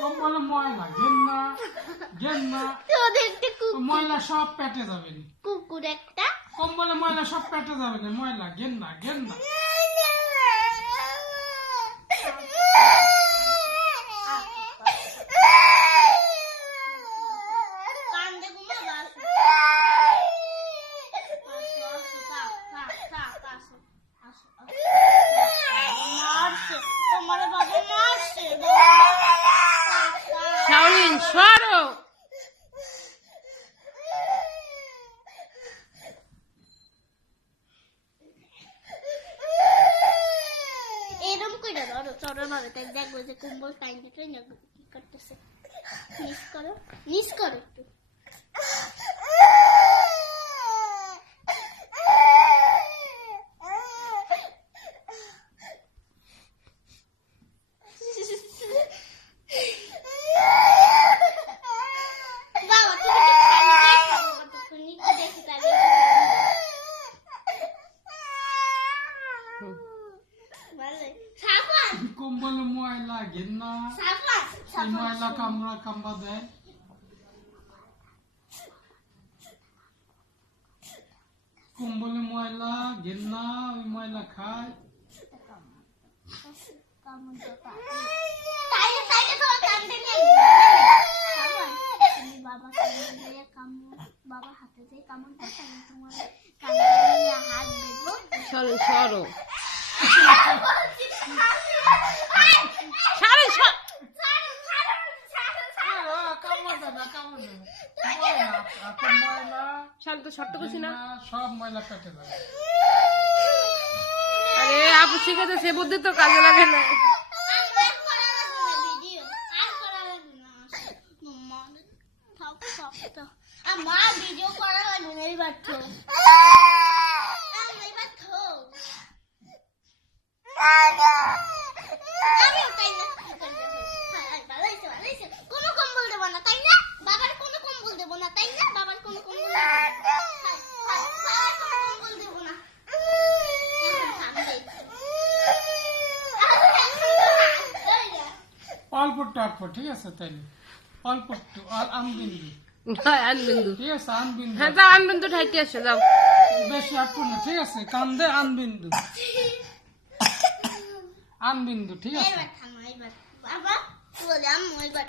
কম্বলে ময়লা ঘেন্না ঘেন্না ময়লা সব পেটে যাবে কুকুর একটা কম্বলে ময়লা সব পেটে যাবে ময়লা ঘেন্না ঘেন্না শাওলিন সরো এরকম করে ধরো চড়ো ভাবে তাই দেখবো যে কুম্বল কাইন্ডে ট্রেন কি করতেছে নিচ করো একটু কম্বলে ময়লা ঘেন্না ময়লা কামড়া কামড়া দেয় কম্বলে ময়লা ঘেন্না ওই ময়লা খায় বাবা হাতে যে কামড় তোমার হাত বেঁধো সরো সরো শান্ত শর্ত করছি না সব ময়লা পেটে যাবে আরে আপু শিখেছে সে বুদ্ধি তো কাজে লাগে না আমার ভিডিও করা লাগবে না এইবার তো কোনো কম্বল দেবো না তাই না বাবার কোনো কম্বল দেবো না তাই না বাবার কোনো কম্বল দেবো না অল্প টাটপো ঠিক আছে তাইলে অল্প একটু আনবিন্দু আনবিন্দু ঠিক আছে আনবিন্দু হ্যাঁ তা আনবিন্দু ঠাইতে আসো যাও বেশি আটপো না ঠিক আছে কান্দে আনবিন্দু আনবিন্দু ঠিক আছে এবার থামো এবার বাবা চলে আম এবার